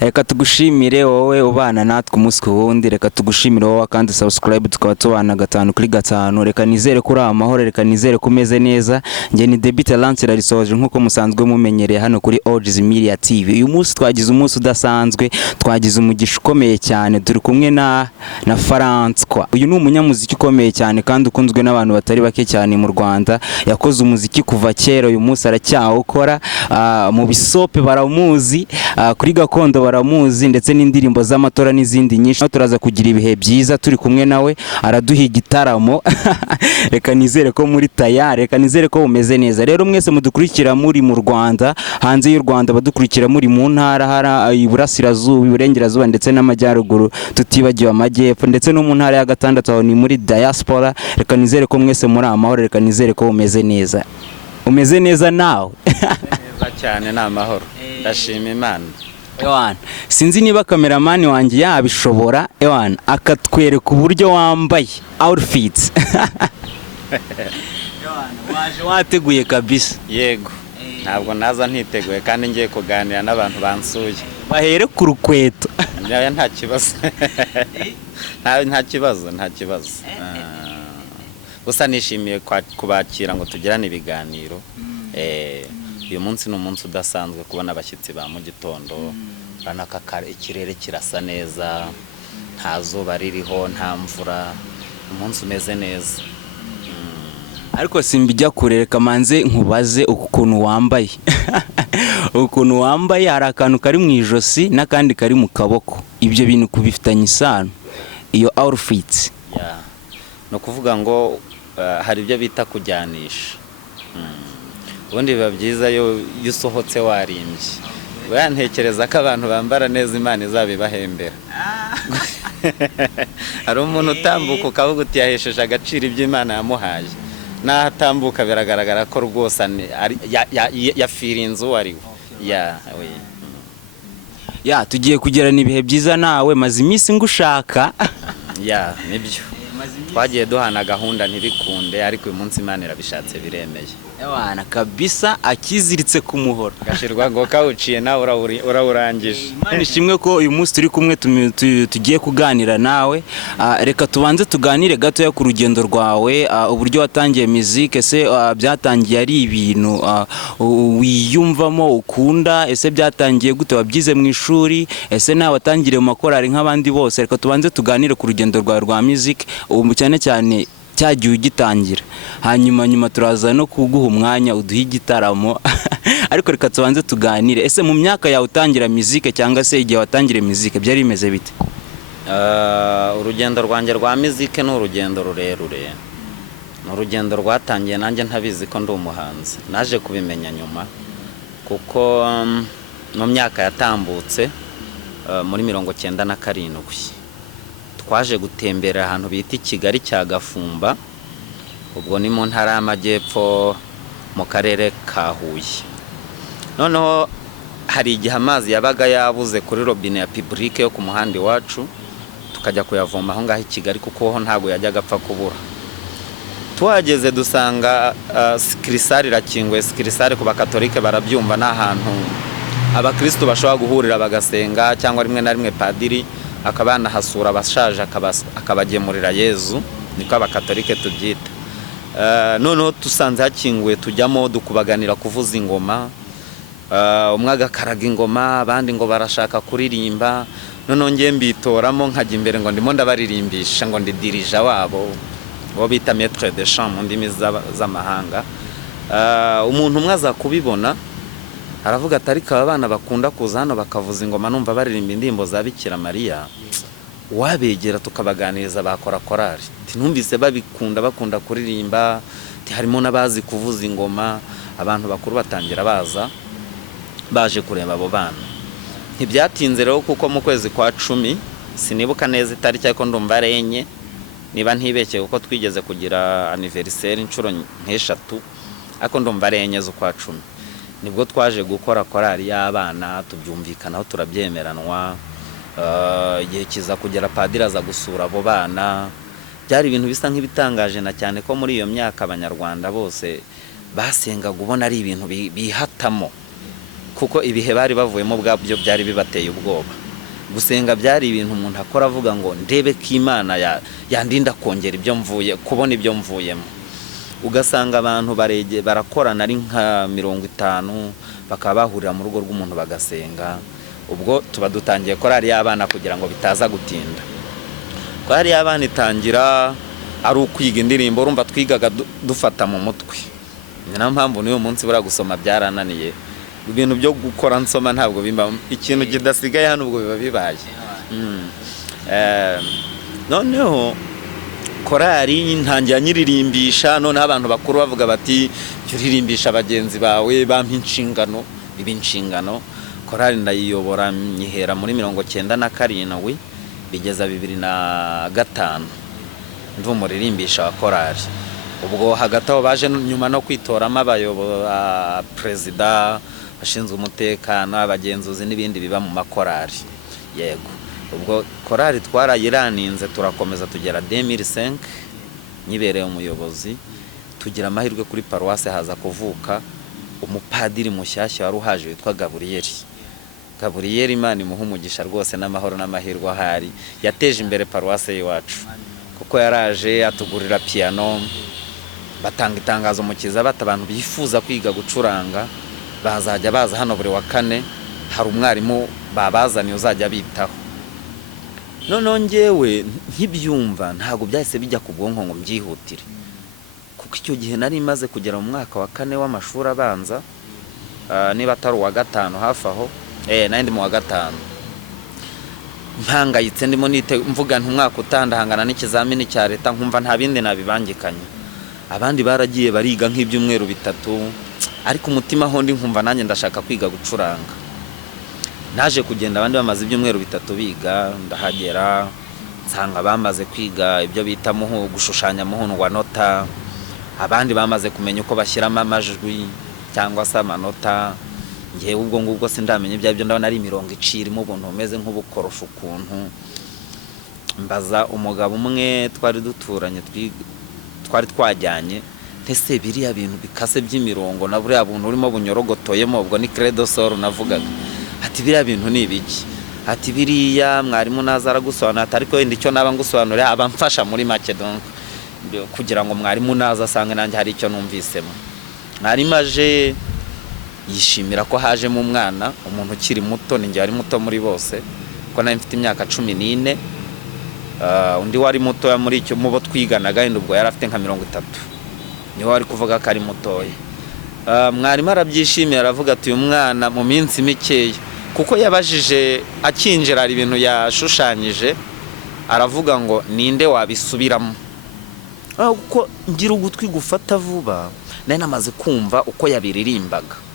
Reka tugushimire wowe ubana natwe umunsi ku wundi, reka tugushimire wowe kandi subscribe tukaba tubana 5 kuri 5. Reka nizere kuri amahoro, reka nizere kumeze neza. Nge ni Debby Talent rarisoje nkuko musanzwe mumenyereye hano kuri Ojiz Media TV. Uyu munsi twagize umunsi udasanzwe, twagize umugisha ukomeye cyane. Turi kumwe na Francois. Uyu ni umunyamuziki ukomeye cyane kandi ukunzwe n'abantu batari bake cyane mu Rwanda. Yakoze umuziki kuva kera, uyu munsi aracyawukora. Mu bisope baramuzi, kuri gakondo baramuzi, ndetse n'indirimbo z'amatora n'izindi nyinshi. Turaza kugira ibihe byiza turi kumwe nawe, araduha igitaramo. Reka nizere ko muri tayari, reka nizere ko umeze neza. Rero mwese mudukurikira muri mu Rwanda, hanze y'u Rwanda badukurikira muri mu ntara, hara iburasirazuba, iburengerazuba ndetse n'amajyaruguru, tutibagiwe amajyepfo ndetse no mu ntara ya gatandatu aho ni muri diaspora. Reka nizere ko mwese muri amahoro, reka nizere ko umeze neza. Umeze neza nawe? Neza cyane, na amahoro. Ndashima Imana. Ewana, sinzi niba cameraman wanjye yabishobora ewana akatwereka uburyo wambaye outfits. Ewana, waje wateguye kabisa. Yego. Ntabwo naza ntiteguye kandi ngiye kuganira n'abantu bansuye. Bahere ku rukweto. Nta kibazo. Nta kibazo. Gusa nishimiye kubakira ngo tugirane ibiganiro. Uyu munsi ni umunsi udasanzwe kubona abashyitsi ba mu gitondo, banakakara, ikirere kirasa neza, nta zuba ririho, nta mvura, umunsi umeze neza. Ariko simbijya kureka manze nkubaze ukuntu wambaye. Ukuntu wambaye hari akantu kari mu ijosi n'akandi kari mu kaboko. Ibyo bintu kubifitanye isano. Iyo outfits. No kuvuga ngo hari ibyo bita kujyanisha. Ubundi biba byiza iyo usohotse warimbye. Ntekereza ko abantu bambara neza Imana izabibahembera. Hari umuntu utambuka ukavuga uti yahesheje agaciro ibyo Imana yamuhaye. Nahatambuka biragaragara ko rwose yafirinze uwo ari we. Tugiye kugirana ibihe byiza nawe, maze iminsi ngushaka. Nibyo. Twagiye duhana gahunda ntibikunde, ariko uyu munsi Imana irabishatse biremeye. Ewana kabisa, akiziritse ku muhoro gashirwa ngo kawuciye nawe urawurangije. Imana ishimwe ko uyu munsi turi kumwe tugiye kuganira nawe. Reka tubanze tuganire gatoya ku rugendo rwawe, uburyo watangiye music. Ese byatangiye ari ibintu wiyumvamo ukunda? Ese byatangiye gute? Wabyize mu ishuri? Ese nawe watangiriye mu makorari nk'abandi bose? Reka tubanze tuganire ku rugendo rwawe rwa music, ubu cyane cyagiye ugitangira, hanyuma turaza no kuguha umwanya uduha igitaramo. Ariko reka tubanze tuganire, ese mu myaka yawe utangira music cyangwa se igihe watangire music byari bimeze bite? Urugendo rwanjye rwa music ni urugendo rurerure. Ni urugendo rwatangiye nanjye ntabizi ko ndi umuhanzi, naje kubimenya nyuma kuko mu myaka yatambutse muri 97 twaje gutembera ahantu bita Kigali cya Gafumba, ubwo ni mu ntara y'amajyepfo mu karere ka Huye. Noneho hari igihe amazi yabaga yabuze kuri robine ya public yo ku muhanda wacu, tukajya kuyavoma aho ngaho i Kigali kuko ho ntago yajyaga apfa kubura. Tuhageze dusanga skirisari irakinguye. Skirisari ku bakatolike barabyumva, n'ahantu abakristo bashobora guhurira bagasenga, cyangwa rimwe na rimwe padiri akabana hasura abashaje akabagemurira Yezu, niko abakatolike tubyita. Noneho tusanze hakinguye, tujyamo dukubaganira kuvuza ingoma. Umwe agakaraga ingoma, abandi ngo barashaka kuririmba. Noneho ngiye mbitoramo nkajya imbere ngo ndimo ndabaririmbisha, ngo ndi dirija wabo, bo bita maître de chant mu ndimi z'amahanga. Umuntu umwe aza kubibona aravuga ati ariko abana bakunda kuza hano bakavuza ingoma numva baririmba indirimbo za Bikira Mariya, wabegera tukabaganiriza bakora korari. Numvise bakunda kuririmba, harimo n'abazi kuvuza ingoma. Abantu bakuru batangira baje kureba abo bana. Ntibyatinze rero kuko mu kwezi kwa 10, sinibuka neza itariki ariko ndumva ari enye, niba ntibeke kuko twigeze kugira anniversaire inshuro nk'eshatu, ariko ndumva ari enye zo kwa 10 nibwo twaje gukora korari y'abana, tubyumvikanaho turabyemeranwa. Igihe kiza kugera padiri aza gusura abo bana. Byari ibintu bisa nk'ibitangaje na cyane ko muri iyo myaka abanyarwanda bose basengaga ubona ari ibintu bihatamo kuko ibihe bari bavuyemo bwabyo byari bibateye ubwoba. Gusenga byari ibintu umuntu akora avuga ngo ndebe ko Imana yandinda kongera ibyo mvuye kubona ibyo mvuyemo. Ugasanga abantu barakorana ari nka 50 bakaba bahurira mu rugo rw'umuntu bagasenga. Ubwo tuba dutangiye korari y'abana kugira ngo bitaza gutinda. Korari y'abana itangira ari ukwiga indirimbo, urumva twigaga dufata mu mutwe. Ni na mpamvu n'uyu munsi bura gusoma byarananiye. Ibintu byo gukora nsoma ntabwo bimba, ikintu kidasigaye hano ubwo biba bibaye. Noneho korari ntangira nyiririmbisha, noneho abantu bakuru bavuga bati uririmbisha bagenzi bawe bampa inshingano, ibinshingano. Korari ndayiyobora nyihera muri 97 bigeza 2005 ndi umuririmbisha wa korari. Ubwo hagati aho baje nyuma no kwitoramo abayobozi, perezida, ashinzwe umutekano, abagenzuzi n'ibindi biba mu makorari. Yego, ubwo korari twarayiraninze turakomeza tugera 2005 nyibereye umuyobozi. Tugira amahirwe kuri paruwase haza kuvuka umupadiri mushyashya wari uhaje witwa Gaburiyeli. Imana imuha umugisha rwose n'amahoro n'amahirwe ahari. Yateje imbere paruwase y'iwacu kuko yaraje atugurira piano, batanga itangazo mu kiza bata abantu bifuza kwiga gucuranga bazajya baza hano buri wa kane, hari umwarimu babazaniye uzajya bitaho. Noneho ngewe nkibyumva ntago byahise bijya ku bwonko ngo mbyihutire, kuko icyo gihe nari maze kugera mu mwaka wa 4 w'amashuri abanza, niba atari uwa 5 hafi aho, nandi mu wa 5. Mpangayitse ndimo mvuga ntumwaka utandahangana n'ikizamini cya leta, nkumva nta bindi nabibangikanye. Abandi baragiye bariga nk'ibyumweru 3, ariko umutima ho ndi nkumva nanjye ndashaka kwiga gucuranga. Naje kugenda abandi bamaze ibyumweru 3 biga, ndahagera nsanga bamaze kwiga ibyo bita gushushanya muhundwa nota, abandi bamaze kumenya uko bashyiramo amajwi cyangwa se amanota. Ngiye ubwo ngubwo sindamenye ibyo ndabona ari imirongo icirimo ubuntu umeze nk'ubukorosho ukuntu. Mbaza umugabo umwe twari duturanye twari twajyanye, ntese biriya bintu bikase by'imirongo na buriya buntu urimo bunyorogotoyemo, ubwo ni credo solo navugaga. Ati biriya bintu ni ibiki? Ati biriya mwarimu nazara gusobanura, ariko wenda icyo naba ngusobanurira abamfasha muri make donc kugira ngo mwarimu naza asange nanjye hari icyo numvisemo. Mwarimu aje yishimira ko haje mu mwana, umuntu ukiri muto, ninjye ari muto muri bose ko nari mfite imyaka 14. Undi wari muto muri icyo mubo twiganaga indi ubwo yari afite nka 30. Niho ari kuvuga ko ari mutoye. Mwarimu arabyishimira aravuga ati uyu mwana mu minsi mikeya, kuko yabajije akinjira ari ibintu yashushanyije, aravuga ngo ninde wabisubiramo. Kuko ngira ugutwi gufata vuba, nari namaze kumva uko yabiririmbaga.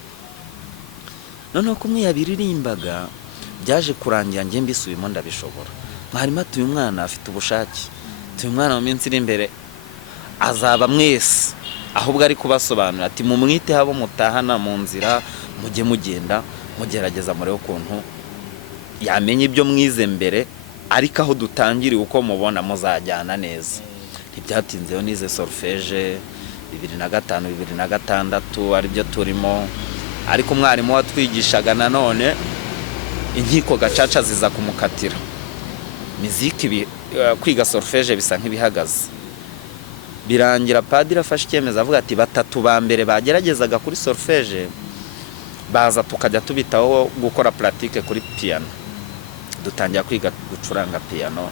Noneho kumwe yabiririmbaga byaje kurangira ngiye mbisubimo ndabishobora. Mwarimu ati uyu mwana afite ubushake, uyu mwana mu minsi iri imbere azaba mwese, ahubwo ari kubasobanura ati mumwite habo mutahana mu nzira, mujye mugenda mugerageza muri ukuntu yamenye ibyo mwize mbere, ariko aho dutangiriye uko mubona muzajyana neza. Ntibyatinzeho nize solfège 2005 2006 ari byo turimo. Ariko umwarimu watwigishaga nanone inkiko gacaca ziza kumukatira. Muziki kwiga solfège bisa nk'ibihagaze. Birangira padiri afashe icyemezo avuga ati 3 ba mbere bageragezaga kuri solfège baza tukajya tubitaho gukora pratique kuri piano. Dutangira kwiga gucuranga piano.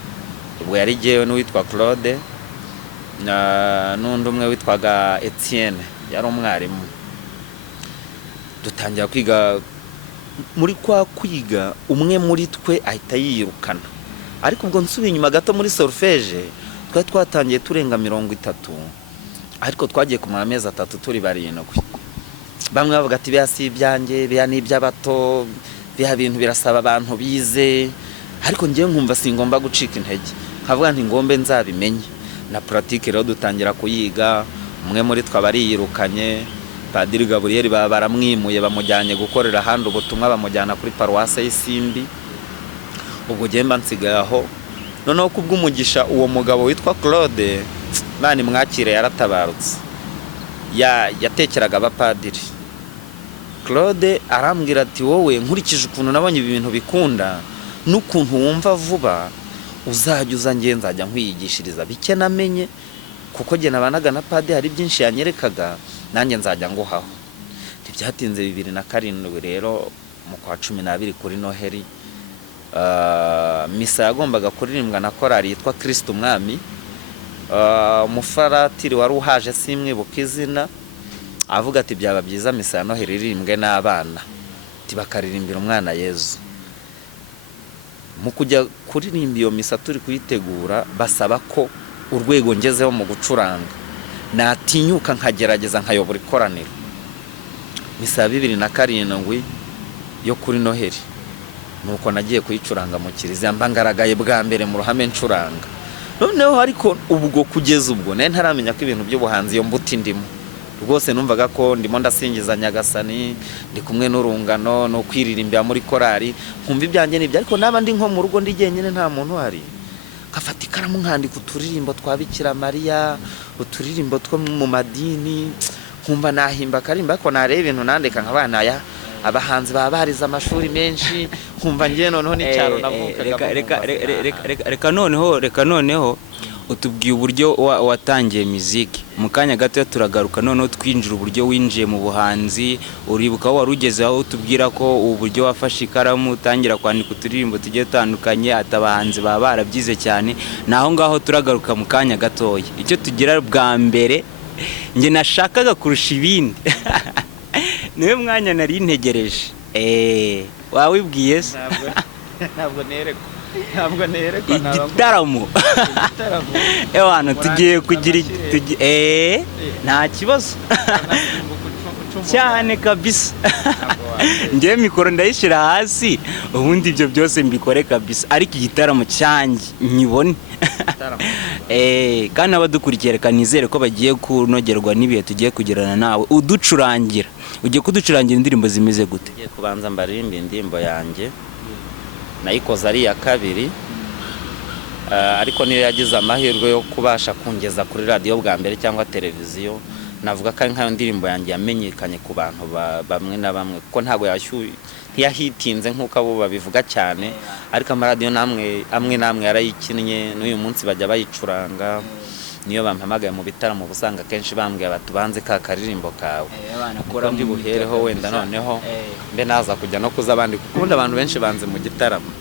Ubwo yari jewe n'uwitwa Claude n'undi umwe witwaga Etienne, yari umwarimu. Dutangira kwiga, muri kwa kwiga umwe muri twe ahita yirukana. Ariko ubwo nsubiye inyuma gato muri solfège twari twatangiye turenga 30, ariko twagiye kumara amezi 3 turi 7. Bamwe bavuga ati biya si ibyanjye, biya ni iby'abato, biya bintu birasaba abantu bize. Ariko ngiye nkumva singomba gucika intege, nkavuga nti ngombe nzabimenye. Na pratique rero dutangira kuyiga. Umwe muri twa bari yirukanye, Padiri Gaburiyeli baramwimuye bamujyanye gukorera handi ubutumwa, bamujyana kuri paruwase y'Isimbi. Ubwo gemba nsigaye aho. Noneho kubw'umugisha uwo mugabo witwa Claude, Imana mwakire yaratabarutse. Yatekeraga abapadiri. Claude arambwira ati wowe nkurikije ukuntu nabonye ibi bintu bikunda n'ukuntu wumva vuba uzajya uzangiye nzajya nkwiyigishiriza bike namenye kuko jye nabanaga na Padi hari byinshi yanyerekaga nanjye nzajya nguhaho. Ntibyatinze 2007 rero mu kwa 12 kuri Noheli misa yagombaga kuririmbwa na korali yitwa Kristo Umwami. Umufaratiri wari uhaje simwibuka izina avuga ati byaba byiza misa ya Noheli iririmbwe n'abana tibakaririmbira umwana Yezu. Mu kujya kuririmba iyo misa turi kuyitegura basaba ko urwego ngezeho mu gucuranga natinyuka nkagerageza nkayobora ikoraniro. Misa 2007 yo kuri Noheli nuko nagiye kuyicuranga mu kiliziya mbangaragaye bwa mbere mu ruhame ncuranga. Noneho ariko ubwo kugeza ubwo nari ntaramenya ko ibintu by'ubuhanzi iyo mbuti ndimo rwose numvaga ko ndimo ndasingiza Nyagasani ndi kumwe n'urungano no kwiririmbira muri korali nkumva ibyanjye nibyo ariko nabandi nko mu rugo ndi jyenyine nta muntu hari kafata ikaramu nkandika uturirimbo twa Bikira Mariya uturirimbo two mu madini nkumva nahimba karimba ko nareba ibintu nandika nk'abana ya abahanzi babariza amashuri menshi nkumva ngiye noneho n'icyaro navukaga. Reka noneho utubwiye uburyo watangiye muziki mu kanya gato turagaruka noneho twinjira uburyo winjiye mu buhanzi. Uribuka aho warugeze aho utubwira ko uburyo wafashe ikaramu utangira kwandika uturirimbo tugiye tandukanye atabahanzi baba barabyize cyane. Naho ngaho turagaruka mu kanya gatoya. Icyo tugira bwa mbere nge nashakaga kurusha ibindi niwe mwanya nari ntegereje wawibwiye se? Ntabwo nerekwa igitaramo ewana tugiye kugira nta kibazo cyane kabisa. Ngiye mikoro ndayishyira hasi ubundi ibyo byose mbikore kabisa ariko igitaramo cyanjye nyibone. Kandi abadukurikiye reka nizere ko bagiye kunogerwa n'ibihe tugiye kugirana nawe uducurangira. Ugiye kuducurangira indirimbo zimeze gute? Ngiye kubanza mbaririmba indirimbo yanjye nayikoze ari ya kabiri ariko niyo yagize amahirwe yo kubasha kungeza kuri radio bwa mbere cyangwa televiziyo. Navuga ko ari nkayo ndirimbo yanjye yamenyekanye ku bantu bamwe na bamwe kuko ntago ntiyahitinze nk'uko abo babivuga cyane ariko amaradiyo amwe yarayikinnye n'uyu munsi bajya bayicuranga. Niyo bampamagaye mu bitaramo busanga kenshi bambwiye batubanze ka karirimbo kawe kuko ndi buhereho wenda noneho mbe naza kujya no kuza abandi kuko abantu benshi banze mu gitaramo.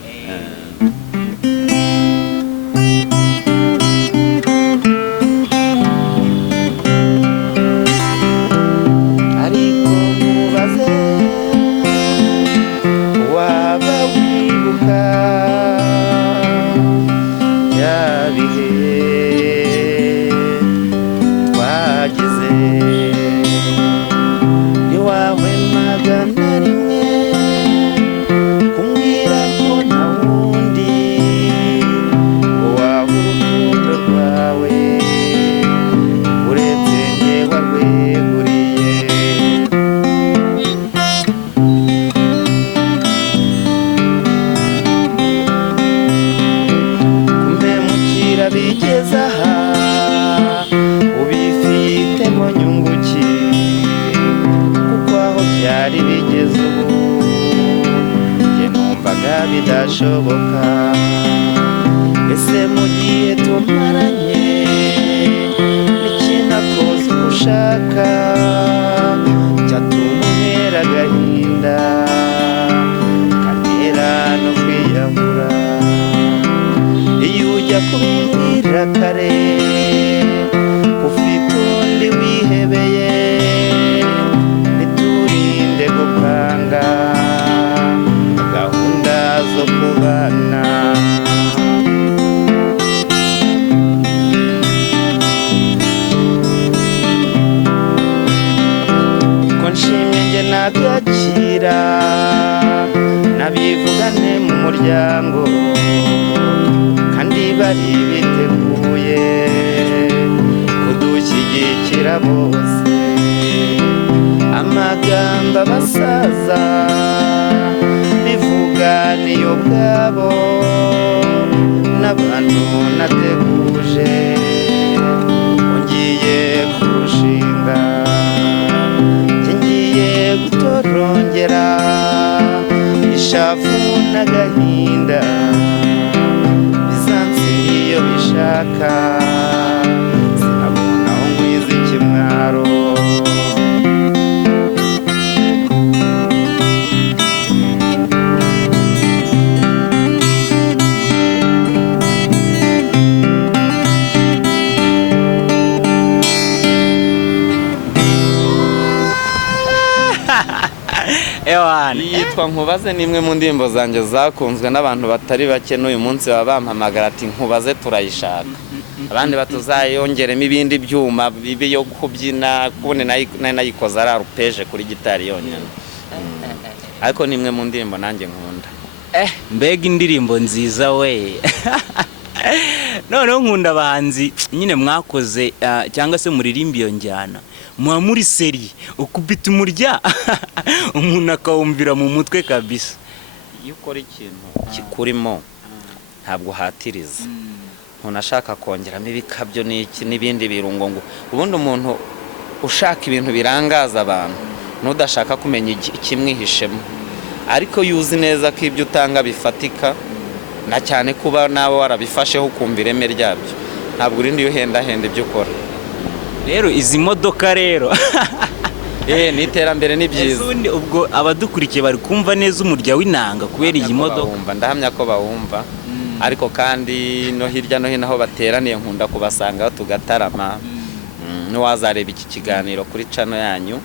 Bidashoboka ese mu gihe tumaranye ikinakoze ushaka cyatumuhera agahinda kanera no kwiyahura iyo ujya kubwira kare ufite undi wihebeye niturinde gupanga zo kubana. Ko nshimye nge nagakira nabivugane mu muryango kandi bari biteguye kudushyigikira bose. Amagambo abasaza niyo bwabo n'abantu nateguje ngiye kurushinga ngiye gutorora ntibindengera ishavu n'agahinda bizansiga iyo bishaka sinabona aho nkwiza ikimwaro yitwa Nkubaze nimwe mu ndimbo zanjye zakunzwe n'abantu batari bake n'uyu munsi baba bampamagara ati Nkubaze turayishaka abandi batuzayongeremo ibindi byuma bibi yo kubyina kubone nayikoze ari arupeje kuri gitari yonyine ariko nimwe mu ndimbo nanjye nkunda mbega indirimbo nziza we noneho nkunda abahanzi nyine mwakoze cyangwa se muririmba iyo njyana muba muri seri ukubita umurya umuntu akawumvira mu mutwe kabisa iyo ukora ikintu kikurimo ntabwo uhatiriza umuntu ashaka kongeramo ibikabyo n'ibindi birungo ngo ubundi umuntu ushaka ibintu birangaza abantu n'udashaka kumenya ikimwihishemo ariko yuzi neza ko ibyo utanga bifatika na cyane kuba nawe warabifasheho ukumva ireme ryabyo ntabwo urindi uhenda ibyo ukora rero izi modoka rero ni iterambere ni byiza ubwo abadukurikiye bari kumva neza umurya w'inanga kubera iyi modoka ndahamya ko bawumva ariko kandi no hirya no hino aho bateraniye nkunda kubasanga tugatarama n'uwazareba iki kiganiro kuri channel yanyu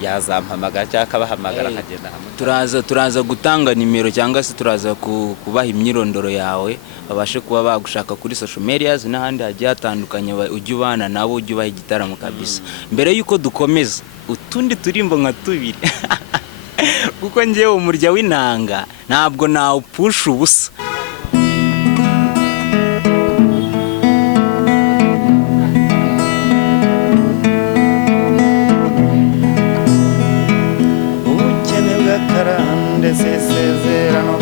yazampamagara cyangwa akabahamagara akagenda hamwe turaza gutanga nimero cyangwa se turaza kubaha imyirondoro yawe babashe kuba bagushaka kuri social media n'ahandi hagiye hatandukanye ujye ubana nabo ujye ubaha igitaramo kabisa mbere yuko dukomeza utundi turimbo nka tubiri kuko ngewe umurya w'inanga ntabwo nawupusha ubusa isezerano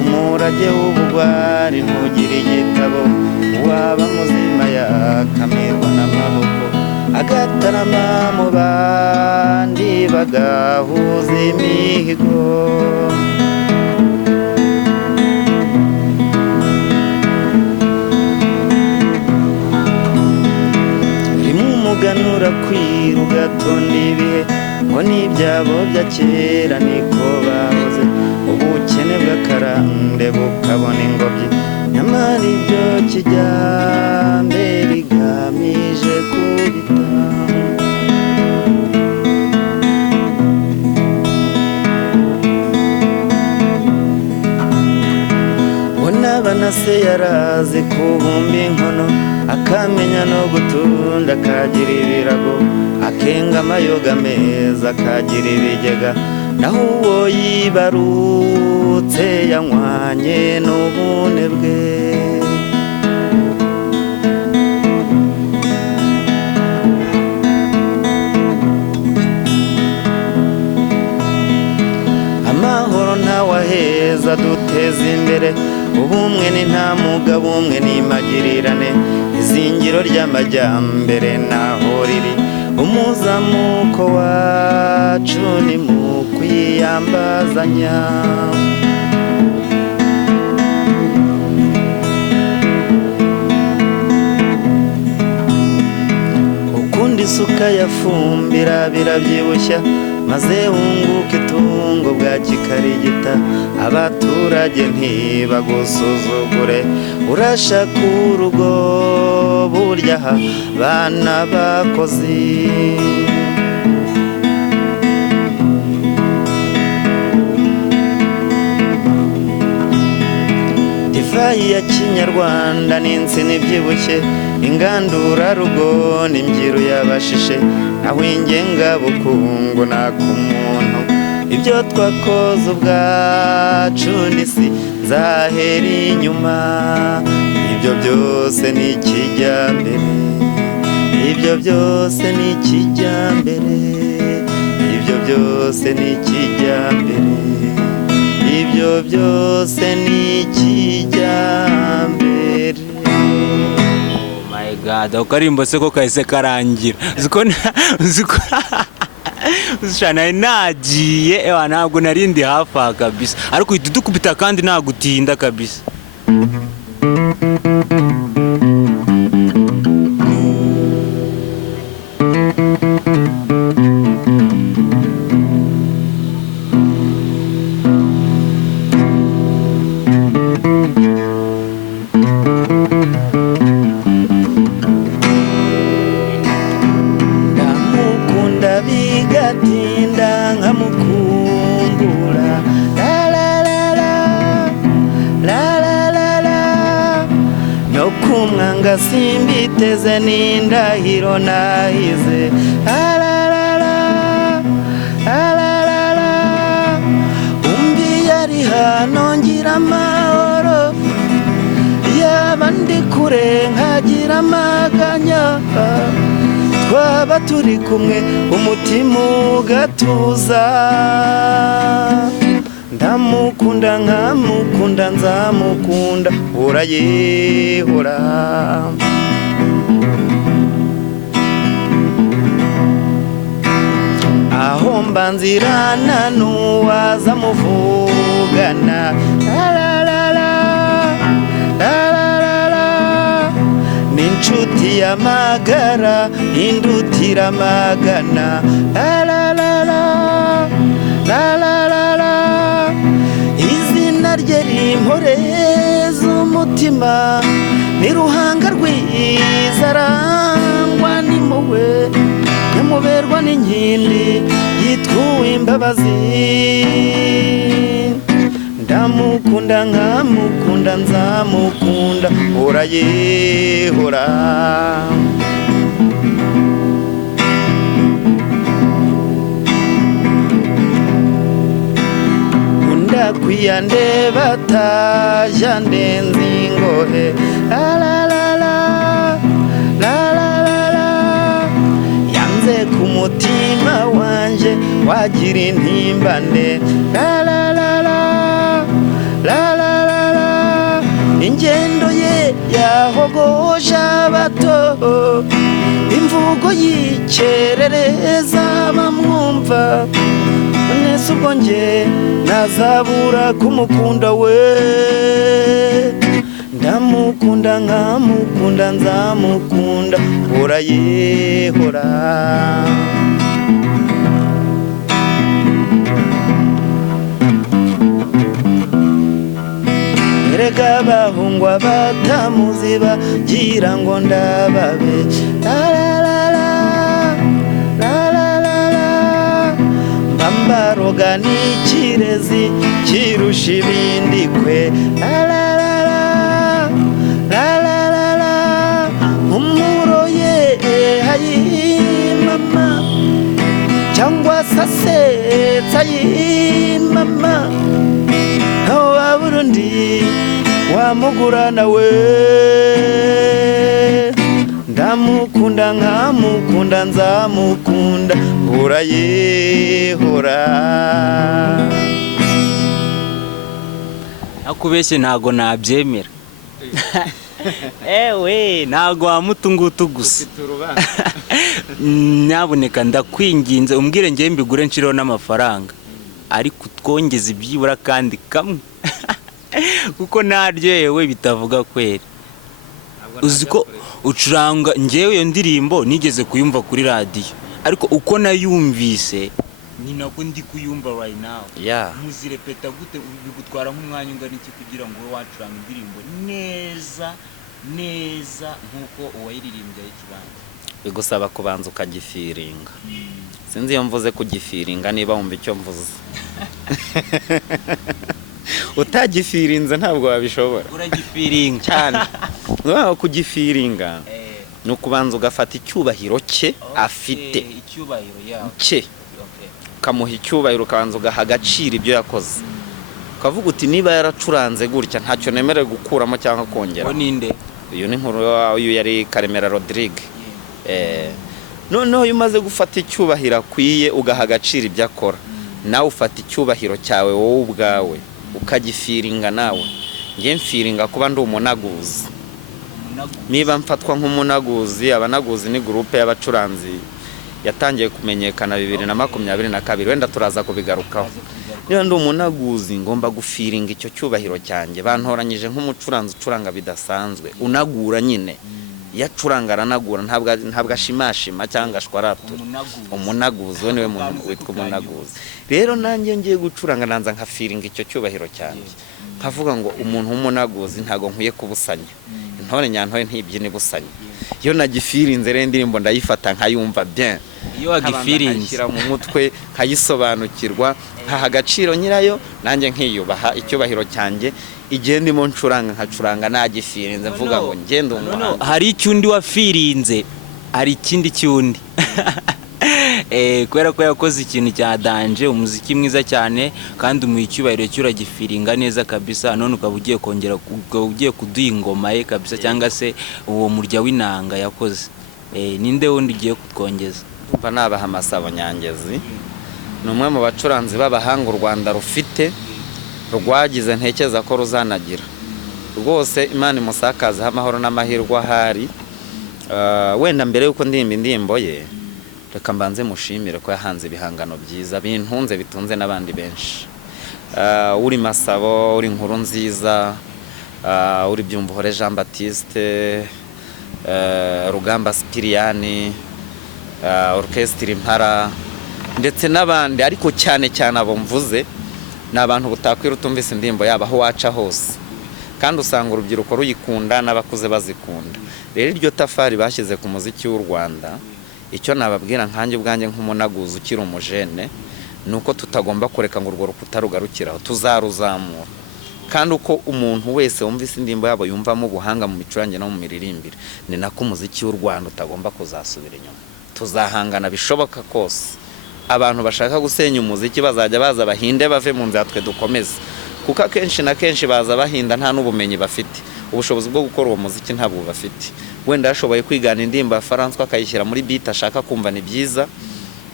umurage w'ubugwari ntugire igitabo waba muzima yakamirwa n'amaboko agatarama mu bandi bagahuza imihigo rimwe umuganura kwiru ugatonda ibihe ngo n'ibyabo bya kera niko bahoze ubukene bw'akarande bukabona ingobyi nyamara ibyo kijyambere rigamije kubita ubona se yarazi kubumba inkono akamenya no gutunda akagira ibirago akenga amayoga meza akagira ibigega naho uwo yibarutse yanywanye n'ubune bwe amahoro ntawaheza duteza imbere ubumwe ni nta mugabo umwe n'imagirirane izingiro ry'amajyambere naho riri umuzamuko wacu ni mu kwiyambazanya ukundi isuka yafumbira birabyibushya maze wunguke itungo bwa kikarigita abaturage ntibagusuzugure urashaka urugo burya aha bana bakozi divayi ya kinyarwanda n'insina ibyibushye ingandura rugo n'imbyiro y'abashishe aho ingengabukungu nak'umuntu ibyo twakoze ubwacu n'isi zahera inyuma ibyo byose ni ikijyambere ibyo byose ni ikijyambere ibyo byose ni ikijyambere ibyo byose ni ikijyambere. God, ukarimbo se ko kahise karangira. Uziko ushana nagiye ewa ntabwo narindi hafa kabisa ariko uhita udukubita kandi nagutinda kabisa simbiteze n'indahiro nahize umbi yari hano ngira amahoro yaba ndi kure nkagira amaganya twaba turi kumwe umutima ugatuza ndamukunda nkamukunda nzamukunda urayihora aho mbanzirana n'uwaza muvugana n'inshuti y'amagara indutira amagana izina rye rimporeza umutima n'iruhanga rwiza arangwa n'impuhwe nyamuberwa n'inkindi yitwa imbabazi ndamukunda nkamukunda nzamukunda urayihora ndakwiya ndeba taja ndenze ingohe yanze ku mutima wanje wagira intimbane ingendo ye yahogoje abato imvugo yicerereza bamwumva nese ubwo nje nazabura kumukunda we ndamukunda nkamukunda nzamukunda urayihora erega bahungwa batamuzi bagira ngo ndababe mbaroga n'ikirezi kirusha ibindi kwe umuroye hayimama cyangwa sasetsa yimama aho wabura undi wamugura nawe ndamukunda nkamukunda nzamukunda urayihora akubeshye ntago nabyemera ewe ntago wamutungutu gusa nyaboneka ndakwinginze umbwire ngiye mbigure nshiraho n'amafaranga ariko twongeze ibyibura kandi kamwe kuko naryohewe bitavuga kweri uziko ucuranga ngewe iyo ndirimbo nigeze kuyumva kuri radio ariko uko nayumvise ni nako ndi kuyumva right now muzirepeta gute bigutwara nk'umwanya ungana iki kugira ngo wacuranga indirimbo neza neza nkuko uwayiririmbye ayicuranga bigusaba kubanza ukagifiringa sinzi iyo mvuze kugifiringa niba wumva icyo mvuze utagifirinze ntabwo wabishobora uragifiringa cyane no kugifiringa no kubanza ugafata icyubahiro cye afite icyubahiro yawe cye kamuha icyubahiro kabanza ugaha agaciro ibyo yakoze ukavuga uti niba yaracuranze gutya ntacyo nemerewe gukuramo cyangwa kongera ninde uyu ni nkuru uyu yari Karemera Rodrigue noneho iyo umaze gufata icyubahiro akwiye ugaha agaciro ibyo akora nawe ufata icyubahiro cyawe wowe ubwawe ukagifiringa nawe ngiye mfiringa kuba ndi umunaguzi niba mfatwa nk'umunaguzi abanaguzi ni groupe y'abacuranzi yatangiye kumenyekana 2022 wenda turaza kubigarukaho. Niyo ndi umunaguzi ngomba gufiringa icyo cyubahiro cyanjye, bantoranyije nk'umucuranzi ucuranga bidasanzwe, unagura nyine yacuranga aranagura, ntabwo ashimashima cyangwa ashwaratura. Umunaguzi we niwe muntu witwa umunaguzi. Rero nanjye ngiye gucuranga nanza nkafiringa icyo cyubahiro cyanjye, nkavuga ngo umuntu w'umunaguzi ntago nkwiye kubusanya, intore nyantore ntibyine busanya. Iyo nagifirinze rero indirimbo ndayifata nkayumva bien, iyo wagifirinze mu mutwe nkayisobanukirwa, nkaha agaciro nyirayo, nanjye nkiyubaha icyubahiro cyanjye. Igihe ndimo ncuranga nkacuranga nagifirinze mvuga ngo ngende umuhanzi. Hari icyundi wafirinze, hari ikindi cyundi kubera ko yakoze ikintu cya danje, umuziki mwiza cyane kandi umuha icyubahiro cy'uragifiringa neza kabisa, none ukaba ugiye kongera ugiye kuduha ingoma ye kabisa, cyangwa se uwo murya w'inanga yakoze. Ninde wundi ugiye kutwongeza? Umva nabaha Masabo Nyangezi, ni umwe mu bacuranzi b'abahanga u Rwanda rufite, rwagize ntekeza ko ruzanagira rwose. Imana imusakazeho amahoro n'amahirwe ahari. Wenda mbere yuko ndirimba indirimbo ye, reka mbanze mushimire ko yahanze ibihangano byiza bintunze bitunze n'abandi benshi. Uri Masabo, uri Nkuru Nziza, uri Byumvuhore Jean Baptiste, Rugamba Sipiriyani, Orchestre Impara ndetse n'abandi, ariko cyane cyane abo mvuze ni abantu butakwira utumvise indirimbo yabo aho waca hose, kandi usanga urubyiruko ruyikunda n'abakuze bazikunda. Rero iryo tafari bashyize ku muziki w'u Rwanda, icyo nababwira nkanjye ubwanjye nk'umunaguzi ukiri umujene, nuko tutagomba kureka ngo urwo rukuta rugarukiraho, tuzaruzamura. Kandi uko umuntu wese wumvise indirimbo yabo yumvamo ubuhanga mu micurange no mu miririmbire, ni nako umuziki w'u Rwanda utagomba kuzasubira inyuma. Tuzahangana bishoboka kose. Abantu bashaka gusenya umuziki bazajya baza bahinde bave mu nzira twe dukomeze, kuko akenshi na kenshi baza bahinda nta n'ubumenyi bafite, ubushobozi bwo gukora uwo muziki ntabwo bafite. Wenda yashoboye kwigana indirimbo ya François akayishyira muri beat ashaka kumva ni byiza,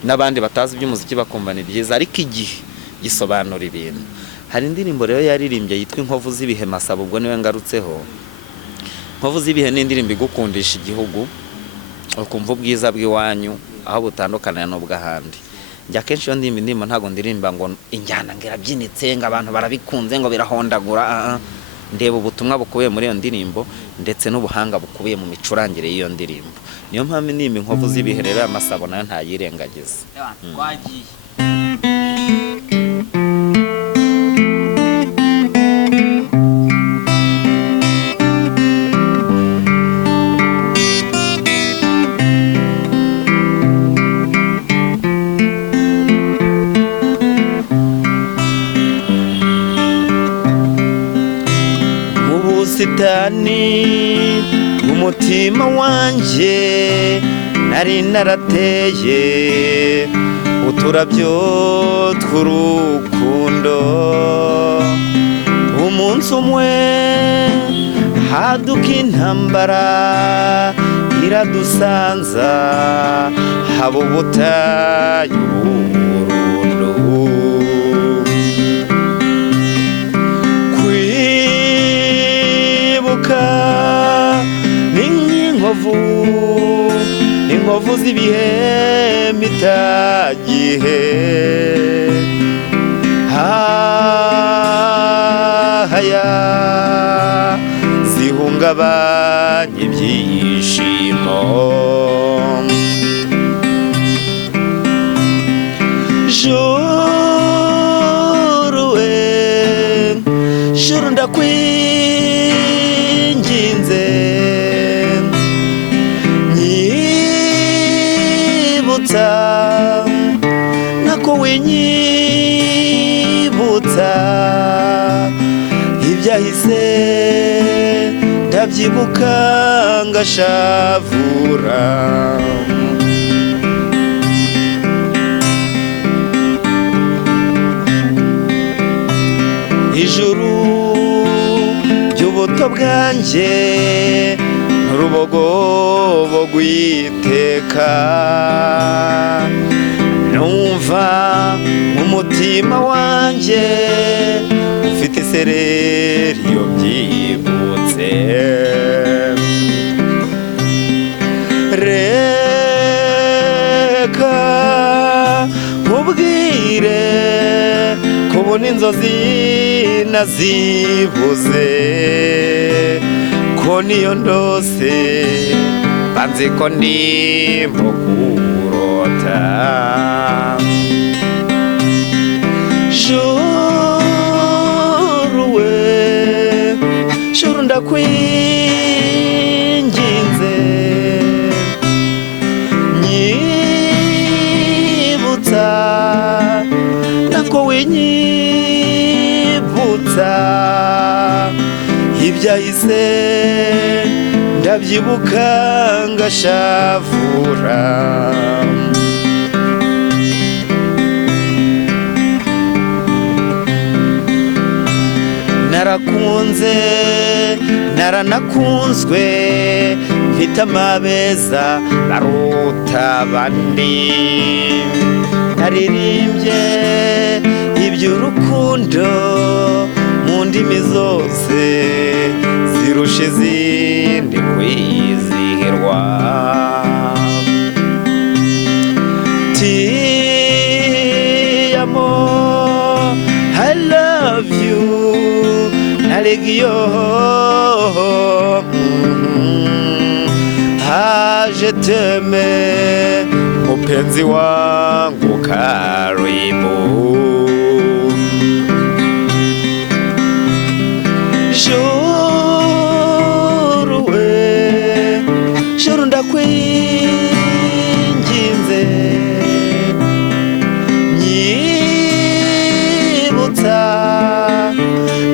n'abandi batazi iby'umuziki bakumva ni byiza, ariko igihe gisobanura ibintu. Hari indirimbo rero yaririmbye yitwa Inkovu z'ibihe Masabo, ubwo niwe ngarutseho. Inkovu z'ibihe ni indirimbo igukundisha igihugu, ukumva ubwiza bw'iwanyu aho butandukana n'ubw'ahandi. Njya kenshi iyo ndirimbo ntago ndirimba ngo injyana ngirabyinitse ngo abantu barabikunze ngo birahondagura. Ndeba ubutumwa bukubiye muri iyo ndirimbo ndetse n'ubuhanga bukubiye mu micurangire y'iyo ndirimbo. Niyo mpamvu indirimbo Inkovu z'ibihe rero ya Masabo nayo ntayirengagiza. Twagiye ubusitani umutima wanjye nari narateye uturabyo tw'urukundo. Umunsi umwe haduka intambara iradusanza, haba ubutayu burundu. Kwibuka ni nk'inkovu, inkovu z'ibihe mitagihe. Haya zihungabanya ibyishimo. Juru we, juru ndakwinginze, nyibutsa nako winyibutsa ibyahise, ndabyibuka ngashavura. Ijuru ry'ubuto bwanjye n'urubogobogo iteka, numva umutima wanjye ufite isereri iyo byibutse. Reka inzozi nazibuze ko niyo ndose banzi ko ndimo kurota juru we juru ndakwinginze nyibutsa nako winyibutsa ibyahise ndabyibuka ngashavura narakunze naranakunzwe mfite amabeza baruta abandi naririmbye iby'urukundo mu ndimi zose zirusha izindi kwizihirwa ti amo I love you nalegio je t'aime mpenzi wangu karibu juru we juru ndakwinginze nyibutsa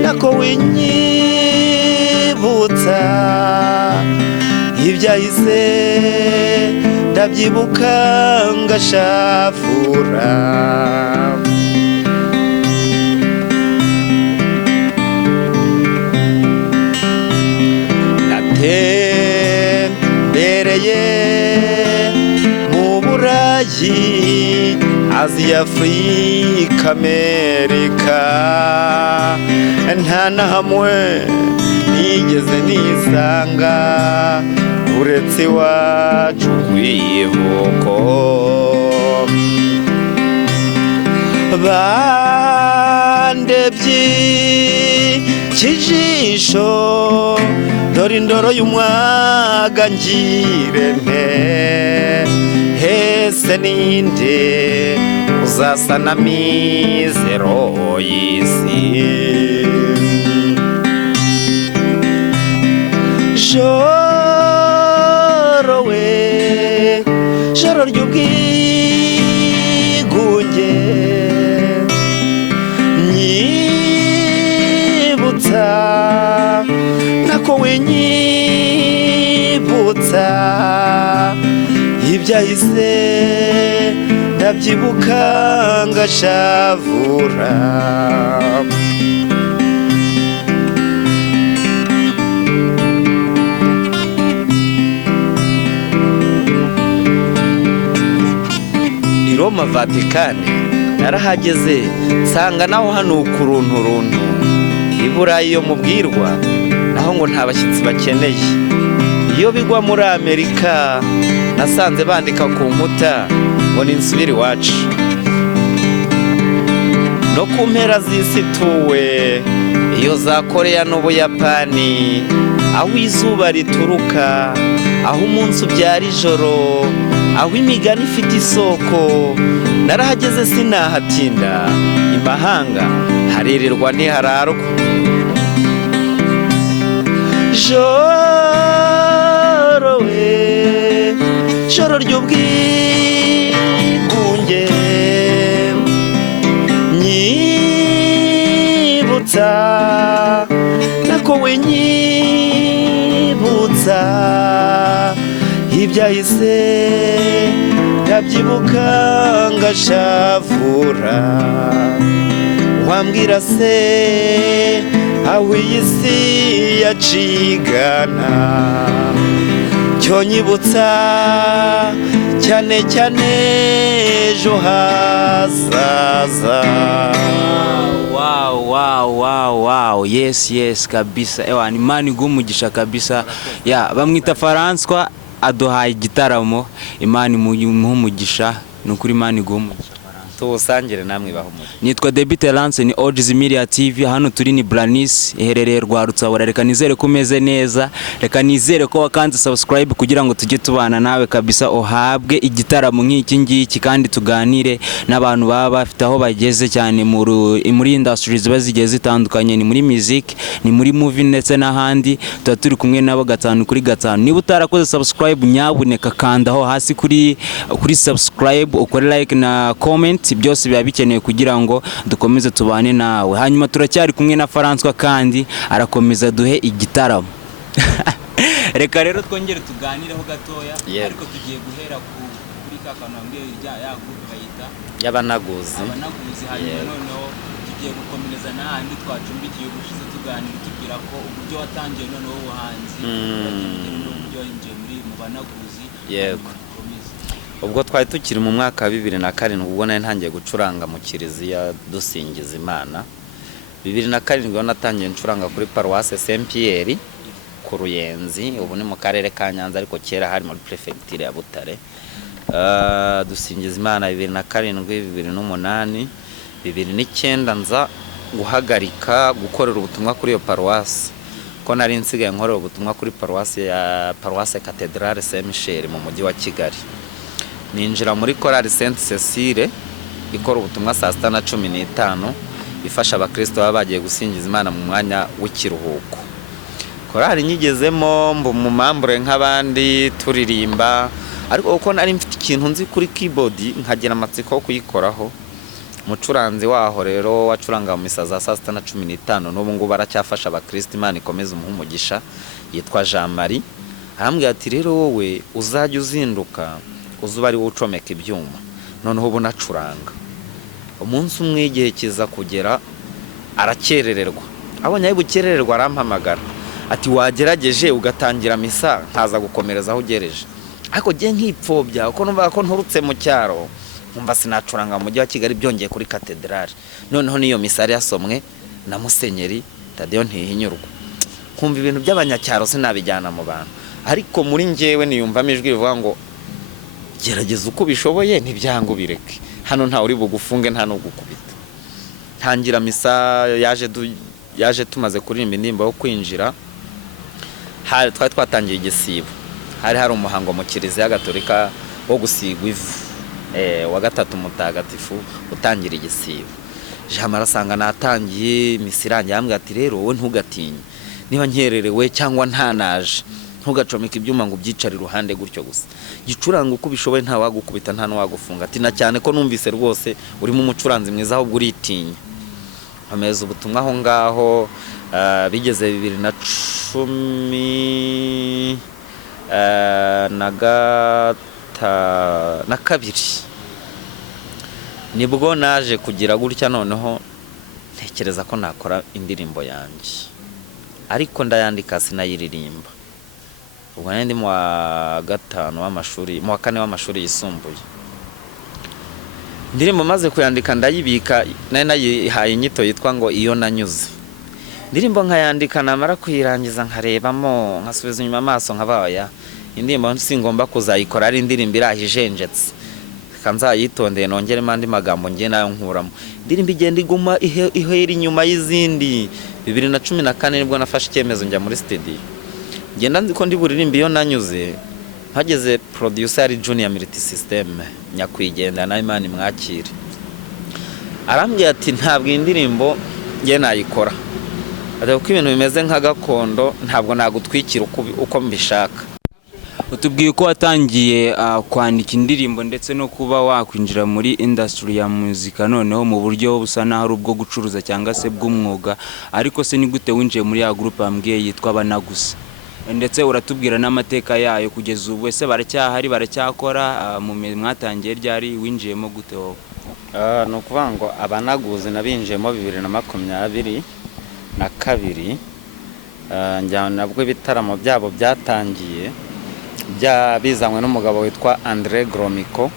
nako winyibutsa ibyahise ndabyibuka ngashafura natembereye mu Burayi Aziya Afrika Amerika nta na hamwe nigeze nisanga uretse iwacu kwivuko bandebye kijisho dore indoro y'umwaga ngirente hese ninde uzasa na mizero y'isi joro we joro ry'ubwigunge nyibutsa nako winyibutsa ibyahise ndabyibuka ngashavura Roma Vatikani narahageze nsanga naho hano kurunturuntu iburayi yo mubwirwa naho ngo nta bashyitsi bakeneye iyo bigwa muri Amerika nasanze bandika ku nkuta ngo ninsubire iwacu no ku mpera z'isi tuwe iyo za Korea n'Ubuyapani aho izuba rituruka aho umunsi ubyara ijoro aho imigani ifite isoko narahageze sinahatinda imahanga harirwa ntihararwa joro we joro ry'ubwigunge nyibutsa nako winyibutsa ibyahise ndabyibuka ngashavura wambwira se aho iyi si yacigana cyo nyibutsa cyane cyane ejo hazaza. Wow, yes kabisa. Ewa ni mani gumugisha kabisa. Ya bamwita François aduhaye igitaramo, Imana umugisha nukuri mani gumugisha François. tuwusangire namwe bahumure. Nitwa Debby Terence, ni Ojiz Media TV, hano turi ni Blanis iherereye Rwarutsabura. Reka nizere ko umeze neza, reka nizere ko wakanze subscribe kugira ngo tujye tubana nawe kabisa, uhabwe igitaramo nk'iki ngiki kandi tuganire n'abantu baba bafite aho bageze cyane muri industries bazigiye zitandukanye, ni muri music, ni muri movie ndetse n'ahandi. Tuba turi kumwe nabo 5/5. Niba utarakoze subscribe, nyabuneka kandaho hasi kuri subscribe, ukore like na comment, byose biba bikenewe kugira ngo dukomeze tubane nawe. Hanyuma turacyari kumwe na François kandi arakomeza duhe igitaramo. Reka rero twongere tuganireho gatoya, ariko tugiye guhera kuri kakanambye ya group bayita y'abanaguzi. Hanyuma noneho tugiye gukomereza n'ahandi twacumbikiye gushize tuganira tubwira ko uburyo watangiye noneho ubuhanzi uburyo inje mu banaguzi. Yego, ubwo twari tukiri mu mwaka wa 2007 ubwo nari ntangiye gucuranga mu kiliziya dusingiza Imana. 2007 natangiye ncuranga kuri Paroisse Saint Pierre ku Ruyenzi, ubu ni mu karere ka Nyanza ariko kera hari muri prefecture ya Butare. Dusingiza Imana 2007, 2008, 2009 nza guhagarika gukorera ubutumwa kuri iyo Paroisse, ko nari nsigaye nkorera ubutumwa kuri Paroisse Cathedrale Saint Michel mu mujyi wa Kigali. Ninjira muri Chorale Sainte Cécile ikora ubutumwa saa 6:15 ifasha abakristo baba bagiye gusingiza Imana mu mwanya w'ikiruhuko. Chorale nyigezemo mu membre nk'abandi turirimba, ariko uko nari mfite ikintu nzi kuri keyboard nkagira amatsiko kuyikoraho. Mucuranzi waho rero wacuranga mu misa za 6:15 n'ubu ngubu baracyafasha abakristo, Imana ikomeza umugisha, yitwa Jean Marie. Arambwira ati rero wowe uzajya uzinduka uzuba ari ucomeka ibyuma, noneho ubu nacuranga. Umunsi umwe igihe kiza kugera arakerererwa, abonye ari bukerererwa arampamagara ati wagerageje ugatangira misa nkaza gukomereza aho ugereje. Ariko je nkipfobya uko numva ko nturutse mu cyaro, numva sinacuranga mu mujyi wa Kigali byongeye kuri Cathedrale. Noneho niyo misa yari yasomwe na Musenyeri Tadeo Ntihinyurwa, kumva ibintu by'abanyacyaro sinabijyana mu bantu, ariko muri njyewe niyumvamo ijwi rivuga ngo gerageza uko bishoboye ntibyango bireke, hano nta uri bugufunge nta no gukubita. Tangira misa yaje tumaze kuririmba indirimbo yo kwinjira, twari twatangiye igisibo. Hari umuhango mu Kiliziya Gatolika wo gusigwa ivu wa gatatu mutagatifu utangira igisibo. Jamara asanga natangiye misirange, yambwira ati rero wowe ntugatinye, niba nkererewe cyangwa ntanaje ntugacomeka ibyuma ngo byicare iruhande gutyo gusa, gicuranga uko bishoboye nta wagukubita nta no wagufunga. Ati na cyane ko numvise rwose urimo umucuranzi mwiza ahubwo uritinya. Ameza ubutumwa aho ngaho, bigeze 2012 nibwo naje kugira gutya, noneho ntekereza ko nakora indirimbo yanjye, ariko ndayandika sinayiririmba. Ubwo nari ndi mu wa 5 w'amashuri, mu wa 4 w'amashuri yisumbuye. Indirimbo maze kuyandika ndayibika, nari nayihaye inyito yitwa ngo iyo nanyuze. Indirimbo nkayandika namara kuyirangiza nkarebamo nkasubiza inyuma amaso nkabaya, indirimbo singomba kuzayikora ari indirimbo irahijenjetse, kanzayitondeye nongeremo andi magambo ngiye nayo nkuramo. Indirimbo igenda iguma ihera inyuma y'izindi. 2014 nibwo nafashe icyemezo njya muri studio, ngenda nzi ko ndi buririmba iyo nanyuze. Hageze producer ari Junior Multi System nyakwigendera na Imana imwakire, arambwira ati ntabwo indirimbo ngiye nayikora, ati ko ibintu bimeze nka gakondo ntabwo nagutwikira uko mbishaka. Utubwiye ko watangiye kwandika indirimbo ndetse no kuba wakwinjira muri industry ya muzika noneho mu buryo busa naho ari ubwo gucuruza cyangwa se bw'umwuga, ariko se ni gute winjiye muri ya group ambwiye yitwa Banaguzi, ndetse uratubwira n'amateka yayo kugeza ubu? Ese baracyahari, baracyakora? Mwatangiye ryari, winjiyemo gute wowe? Ni ukuvuga ngo Abanaguzi nabinjiyemo 2022 njyana nabwo ibitaramo byabo byatangiye bizanywe n'umugabo witwa André Gromiko.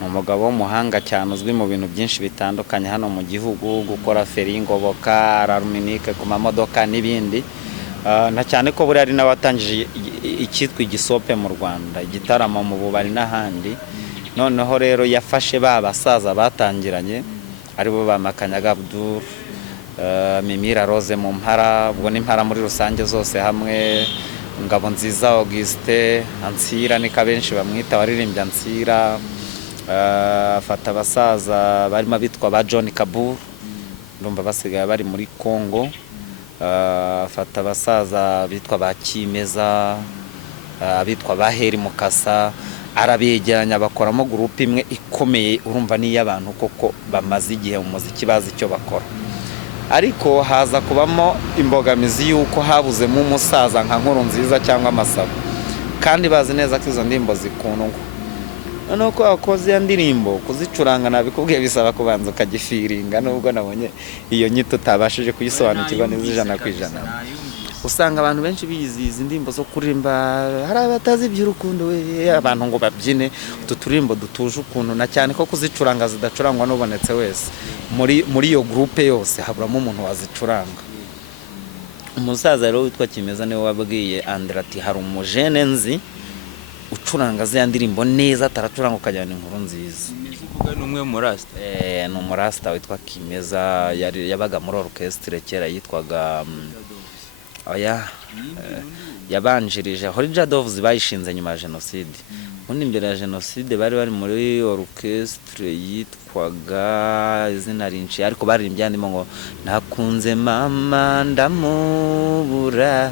Ni umugabo w'umuhanga cyane uzwi mu bintu byinshi bitandukanye hano mu gihugu, gukora feri, ngoboka, aluminike ku mamodoka n'ibindi. Na cyane ko buri ari n'abatangije icyitwa igisope mu Rwanda, igitaramo mu bubari n'ahandi. noneho rero yafashe ba basaza batangiranye aribo ba Makanyaga Abdul, Mimira Rose mu mpara, ubwo ni impara muri rusange zose hamwe, Ngabo Nziza Auguste, Ansira ni kabenshi bamwita waririmbye Ansira, afata abasaza barimo abitwa ba John Kabur, ndumva basigaye bari muri Congo, afata abasaza bitwa ba Kimeza, abitwa ba Heri Mukasa, arabegeranya bakoramo groupe imwe ikomeye, urumva ni y'abantu koko bamaze igihe mu muziki bazi icyo bakora. Ariko haza kubamo imbogamizi yuko habuzemo umusaza nka Nkurunziza cyangwa Masabo, kandi bazi neza ko izo ndimbo zikundwa. Noneho ko akoze ya ndirimbo kuzicuranga nabikubwiye bisaba kubanza ukagifiringa, nubwo nabonye iyo nyito utabashije kuyisobanukirwa neza ijana ku ijana. Usanga abantu benshi biyiziza indimbo zo kuririmba, hari abatazi iby'urukundo we, abantu ngo babyine utu turimbo dutuje ukuntu, na cyane ko kuzicuranga zidacurangwa n'ubonetse wese muri iyo groupe yose haburamo umuntu wazicuranga. Umusaza rero witwa Kimeza niwe wabwiye Andre ati hari umujene nzi ucuranga za ndirimbo neza, ataracuranga ukajyana inkuru nziza. Kuvuga ni umwe mu rasta. Ni umurasta witwa Kimeza, yabaga muri orchestre kera yitwaga yabanjirije Horija Doves bayishinze nyuma ya Jenoside. Ubundi imbere ya Jenoside bari muri orchestre yitwaga izina rinci, ariko baririmbye andimo ngo nakunze mama ndamubura,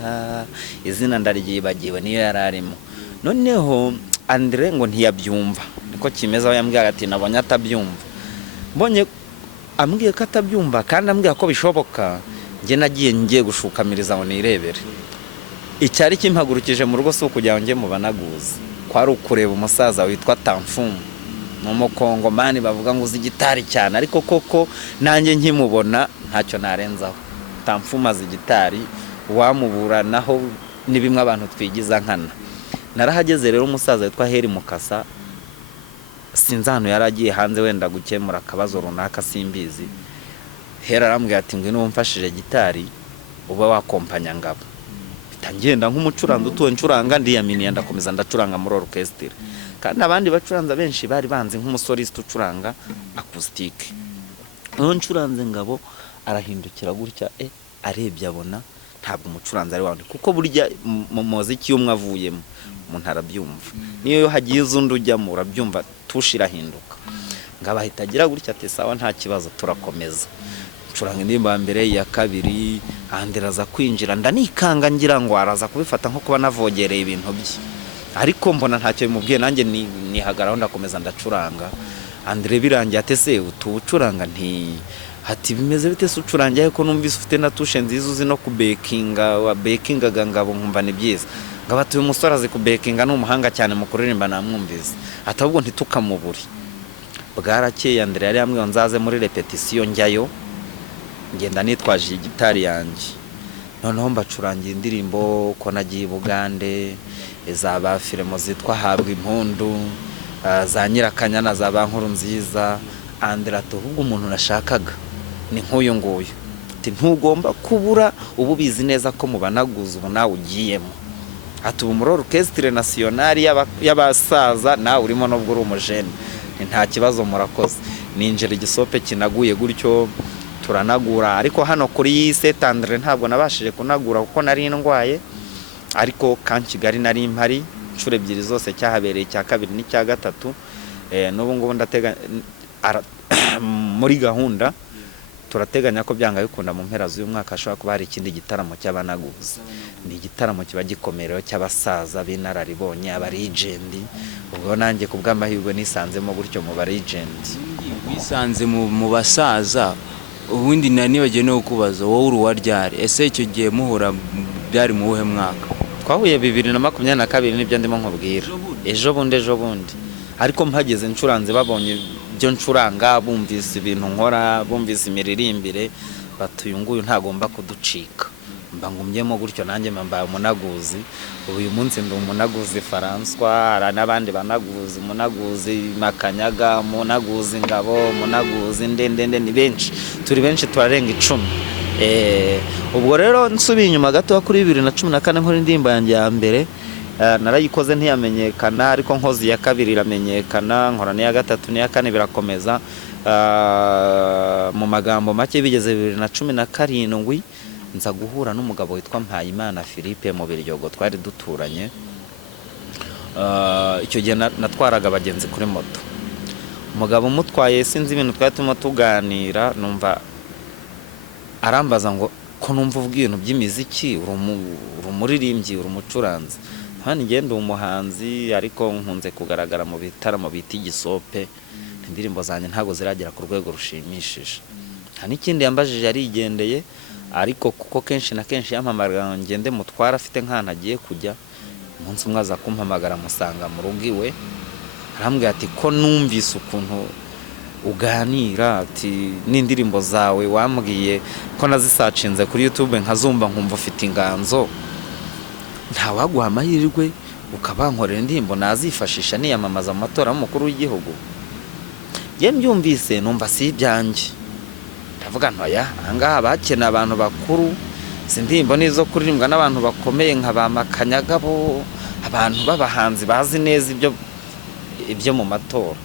izina ndarigibagiwe niyo yararimo. Noneho Andre ngo ntiyabyumva, niko Kimeza we yambwiye ati nabonye atabyumva. Mbonye ambwiye ko atabyumva kandi ambwiye ko bishoboka, nge nagiye gushukamiriza ngo nirebere. Icyari kimpagurukije mu rugo so kujya nge mu banaguza, kwari ukureba umusaza witwa Tamfumu mu Kongomani bavuga ngo uzi gitari cyane, ariko koko nanjye nkimubona ntacyo narenzaho. Tamfumu azi gitari, wamuburanaho ni bimwe abantu twigiza nkana. Narahageze rero umusaza witwa Heri Mukasa, sinzi hano yaragiye hanze wenda gukemura akabazo runaka simbizi. Hera arambwira ati ngwino umfashije gitari uba wakompanya Ngabo. Bitangenda nk'umucuranga utuwe ncuranga ndiyaminiye ndakomeza ndacuranga muri orchestre. Kandi abandi bacuranza benshi bari banze nk'umusoliste ucuranga acoustic. Uwo ncuranze Ngabo arahindukira gutya arebye abona ntabwo umucuranza ari wandi, kuko burya mu muziki umwe avuyemo umuntu arabyumva. Niyo hagiye uzundi ujyamo urabyumva tushira hinduka. Ngabo ahita agira gutya ati sawa nta kibazo turakomeza. Curanga indirimbo ya mbere ya kabiri, Andre aza kwinjira ndanikanga ngira ngo araza kubifata nko kuba navogereye ibintu bye, ariko mbona ntacyo bimubwiye, nanjye nihagaraho ndakomeza ndacuranga. Andre birangiye ate se utucuranga nti hati bimeze bite se ucurangiye ko numvise ufite na tushe nziza uzi no kubekinga, wa bekingaga Ngabo nkumva ni byiza. Ngabo ati uyu musore azi kubekinga n'umuhanga cyane mu kuririmba namwumvise, atabwo ntitukamuburi. Bwarakeye Andre yari yamwe nzaze muri repetition njyayo, ngenda nitwaje gitari yanjye, noneho mbacurangira indirimbo ko nagiye Bugande, zaba filimo zitwa Habwa Impundu, za Nyirakanyana za Nkurunziza. Andre ati ahubwo umuntu nashakaga ni nk'uyu nguyu, ati ntugomba kubura ubu bizi neza ko mu banaguza ubu nawe ugiyemo, ati ubu muri orchestre nationale y'abasaza nawe urimo nubwo uri umujene, nta kibazo murakoze. Ninjira igisope kinaguye gutyo turanagura, ariko hano kuri Set Andre ntabwo nabashije kunagura kuko nari ndwaye, ariko kan Kigali nari impari incuro ebyiri zose, cyahabereye cya kabiri n'icya gatatu. N'ubu ngubu ndatega muri gahunda turateganya ko byanga bikunda mu mpera z'uyu mwaka ashobora kuba hari ikindi gitaramo cy'abanaguza. Ni igitaramo kiba gikomerewe cy'abasaza b'inararibonye, aba legend. Ubwo nanjye ku bw'amahirwe nisanzemo gutyo mu ba legend. Wisanze mu basaza, ubundi nanibagiye no kubaza wowe uruwa ryari, ese icyo gihe muhura byari mu buhe mwaka? Twahuye 2022 nibyo ndimo nkubwira, ejo bundi. Ariko mpageze ncuranze babonye byo ncuranga, bumvise ibintu nkora, bumvise imiririmbire, batuye nguyu ntagomba kuducika. Mba ngumyemo gutyo nanjye mbaye umunaguzi. Uyu munsi ndi umunaguzi François, ara nabandi banaguzi, umunaguzi Makanyaga, umunaguzi Ngabo, umunaguzi ndende ni benshi. Turi benshi turarenga 10. Ubwo rero nsubiye inyuma gato kuri 2014 nkora indirimbo yanjye ya mbere narayikoze ntiyamenyekana, ariko nkozi ya kabiri iramenyekana, nkora n'iya gatatu n'iya kane birakomeza. Mu magambo make bigeze 2017 nza guhura n'umugabo witwa Mpayimana Philippe mu Biryogo, twari duturanye. Icyo gihe natwaraga abagenzi kuri moto. Umugabo mutwaye sinzi ibintu twari turimo tuganira, numva arambaza ngo ko numva uvuga ibintu by'imiziki, uri umuririmbyi, uri umucuranzi. Hano ngende umuhanzi, ariko nkunze kugaragara mu bitaramo bita Igisope. Indirimbo zanjye ntago ziragera ku rwego rushimishije. Nta n'ikindi yambajije yarigendeye, ariko kuko kenshi na kenshi yampamagara ngende mutwara afite nk'ahantu agiye kujya. Umunsi umwe aza kumpamagara musanga mu rugo iwe, arambwira ati ko numvise ukuntu uganira, ati n'indirimbo zawe wambwiye ko nazisacinze kuri YouTube nkazumva nkumva ufite inganzo, nta waguha amahirwe ukabankorera indirimbo nazifashisha niyamamaza mu matora y'umukuru w'igihugu. Ye mbyumvise numva si ibyanjye, ndavuga ntoya ahangaha bakena abantu bakuru, sindirimbo nizo kuririmbwa n'abantu bakomeye nka ba Makanyagabo, abantu b'abahanzi bazi neza ibyo mu matora.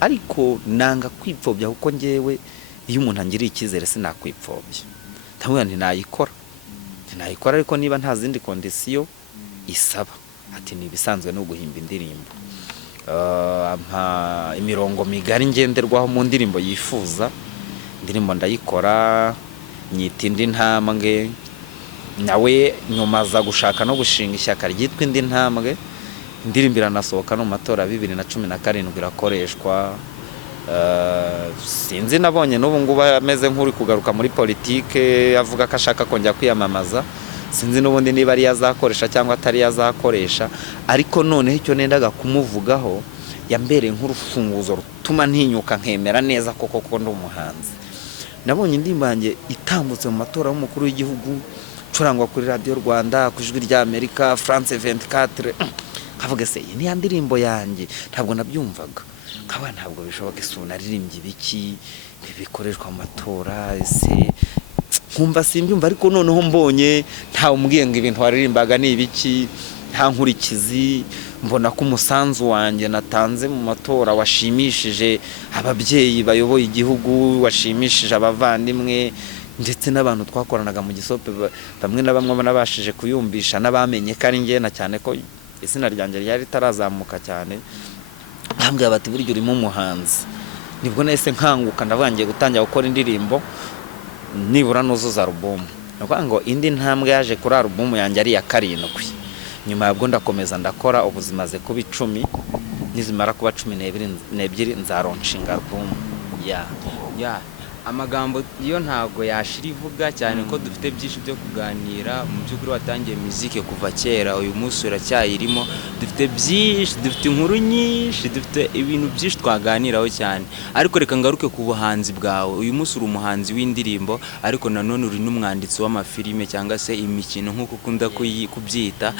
Ariko nanga kwipfobya kuko ngewe iyo umuntu angiriye icyizere sinakwipfobya. Ndavuga nti nayikora ariko niba nta zindi kondisiyo isaba, ati ni bisanzwe no guhimba indirimbo. Imirongo migari ngenderwaho mu ndirimbo yifuza, indirimbo ndayikora, nyita Indi Ntambwe. Nawe nyuma aza gushaka no gushinga ishyaka ryitwa Indi Ntambwe. Indirimbo iranasohoka no mu matora 2017 irakoreshwa. Sinzi nabonye n'ubu ngubu ameze nk'uri kugaruka muri politike, avuga ko ashaka kongera kwiyamamaza. Sinzi n'ubundi niba ari yazakoresha cyangwa atari yazakoresha, ariko noneho icyo nendaga kumuvugaho yambereye nk'urufunguzo rutuma ntinyuka nkemera neza koko ndi umuhanzi. Nabonye indirimbo yanjye itambutse mu matora y'umukuru w'igihugu, curangwa kuri Radio Rwanda, ku Ijwi rya Amerika, France 24. Kavuga se ni ya ndirimbo yanjye, ntabwo nabyumvaga. Kaba ntabwo bishoboka isuna aririmbye ibiki bikoreshwa mu matora, ese nkumva simbyumva. Ariko noneho mbonye nta umbwiye ngo ibintu waririmbaga ni ibiki, nta nkurikizi, mbona ko umusanzu wanjye natanze mu matora washimishije ababyeyi bayoboye igihugu, washimishije abavandimwe ndetse n'abantu twakoranaga mu Gisope. Bamwe na bamwe nabashije kuyumvisha n'abamenye ko ari njye, na cyane ko izina ryanjye ryari tarazamuka cyane. Bambwiye bati buryo urimo umuhanzi. Nibwo nahise nkanguka ndavangiye gutangira gukora indirimbo, nibura nuzuza album. Navuga ngo Indi Ntambwe yaje kuri album yanjye ari ya 7. Nyuma yabwo ndakomeza ndakora, ubuzimaze kuba 10, nizimara kuba 12 nzaronshinga album. Amagambo yo ntago yashira ivuga cyane ko dufite byinshi byo kuganira. Mu by'ukuri watangiye muzike kuva kera, uyu munsi uracyayirimo, dufite byinshi, dufite inkuru nyinshi, dufite ibintu byinshi twaganiraho cyane. Ariko reka ngaruke ku buhanzi bwawe. Uyu munsi uri umuhanzi w'indirimbo, ariko nanone uri n'umwanditsi w'amafilime cyangwa se imikino nk'uko ukunda kubyita.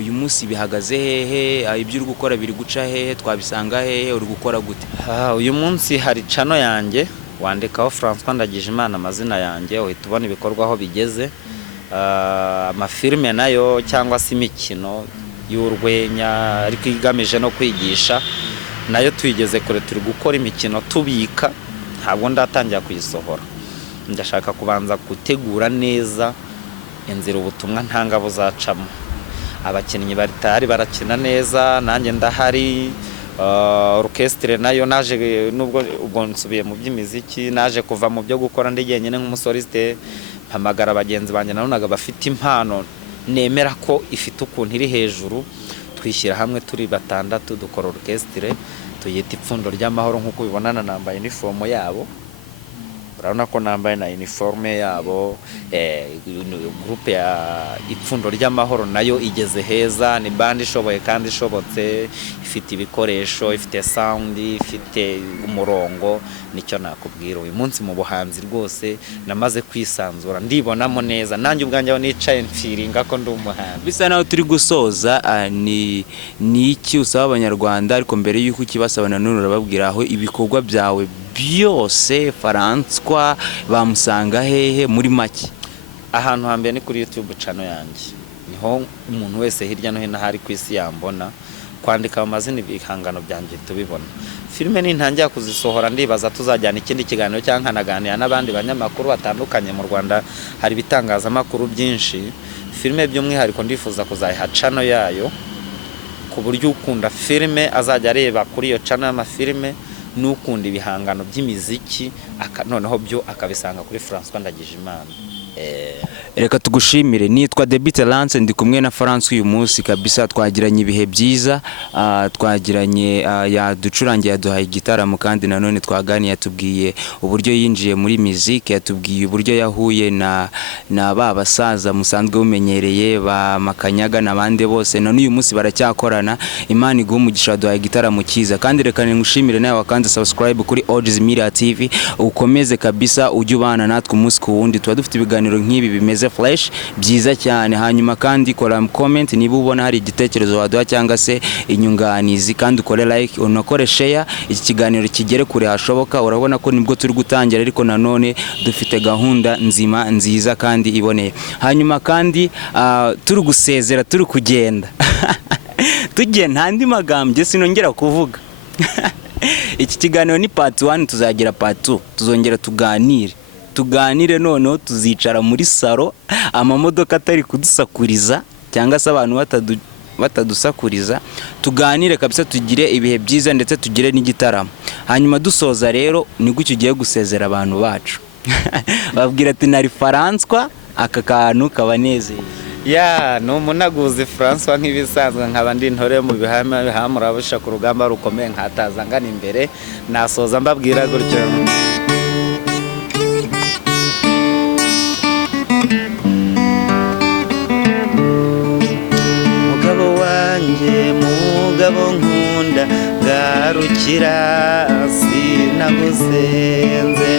Uyu munsi bihagaze hehe? Ibyo uri gukora biri guca hehe? Twabisanga hehe? Uri gukora gute? Uyu munsi hari channel yanjye wandikaho François Ndagijimana amazina yanjye, uhita ubona ibikorwa aho bigeze. Amafilime nayo cyangwa se imikino y'urwenya ariko igamije no kwigisha nayo tuyigeze kure. Turi gukora imikino tubika, ntabwo ndatangira kuyisohora. Ndashaka kubanza gutegura neza inzira ubutumwa ntanga buzacamo. Abakinnyi baritari barakina neza, nanjye ndahari. Orchestre nayo naje, nubwo ubwo nsubiye mu by'imiziki, naje kuva mu byo gukora ndigenyene nk'umusoliste. Mpamagara abagenzi banjye nabonaga bafite impano, nemera ko ifite ukuntu iri hejuru. Twishyira hamwe turi 6 dukora orchestre, tuyita Ipfundo ry'Amahoro. Nk'uko ubibonana nambaye uniform yabo, urabona ko nambaye na uniforme yabo. Groupe ya Ipfundo ry'Amahoro nayo igeze heza, ni band ishoboye kandi ishobotse, ifite ibikoresho, ifite sound, ifite umurongo. Nicyo nakubwira uyu munsi mu buhanzi rwose namaze kwisanzura, ndibonamo neza nanjye ubwanjye nicaye mfiringa ko ndi umuhanzi. Bisa naho turi gusoza, ni iki usaba abanyarwanda? Ariko mbere y'uko kibasaba nanone urababwira aho ibikorwa byawe byose François bamusanga hehe muri make? Ahantu hambere ni kuri YouTube channel yanjye, niho niho umuntu wese hirya no hino hari ku isi yambona, kwandika amazina ibihangano byanjye tubibona. Filime nintangira kuzisohora ndibaza tuzajyana ikindi kiganiro cyangwa nkanaganira n'abandi banyamakuru batandukanye mu Rwanda, hari bitangazamakuru byinshi. Filime by'umwihariko ndifuza kuzayiha channel yayo, ku buryo ukunda filime azajya areba kuri iyo channel y'amafilime, n'ukunda ibihangano by'imiziki noneho byo akabisanga kuri François Ndagijimana. Reka tugushimire. Nitwa Debby Lance, ndi kumwe na France uyu munsi kabisa. Twagiranye ibihe byiza, twagiranye yaducurangiye, yaduhaye igitaramo, kandi nanone twaganiye, yatubwiye uburyo yinjiye muri muziki, yatubwiye uburyo yahuye na ba basaza musanzwe bumenyereye ba Makanyaga n'abandi bose, none uyu munsi baracyakorana. Imana iguhe umugisha, yaduhaye igitaramo cyiza. Kandi reka ngushimire nawe wakanze subscribe kuri Ojiz Media TV, ukomeze kabisa ujye ubana natwe umunsi ku wundi. Tuba dufite ibiganiro nk'ibi bimeze fresh byiza cyane. Hanyuma kandi kora comment niba ubona hari igitekerezo waduha cyangwa se inyunganizi, kandi ukore like, unakore share, iki kiganiro kigere kure hashoboka. Urabona ko nibwo turi gutangira, ariko nanone dufite gahunda nziza kandi iboneye. Hanyuma kandi turi gusezera, turi kugenda tugenda, andi magambye sinongera kuvuga iki kiganiro ni part 1, tuzagira part 2, tuzongera tuganire noneho tuzicara muri salo, amamodoka atari kudusakuriza cyangwa se abantu batadusakuriza, tuganire kabisa, tugire ibihe byiza ndetse tugire n'igitaramo. Hanyuma dusoza rero ni gutyo ugiye gusezera abantu bacu babwira ati nari François, aka kantu kabanezeye. Ni umunaguzi François nk'ibisanzwe, nkaba ndi intore mu bihamura busha ku rugamba rukomeye, nkataza ngana imbere. Nasoza mbabwira gutyo: mugabo wanjye, mugabo nkunda, garukira, sinagusenze,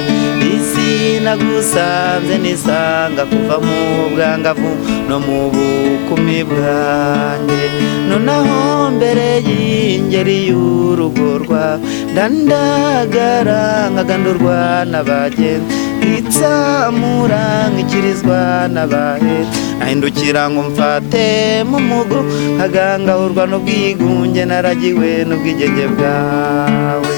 nagusanze nisanga kuva mu bwangavu no mu bukumi bwanjye, nonaho mbere y'ingeri y'urugo rwa ndandagara, nkagandurwa n'abagenzi, itsamura nkikirizwa n'abahe, nahindukira ngo mfate mu mugo, nkagangahurwa n'ubwigunge, naragiwe n'ubwigenge bwawe.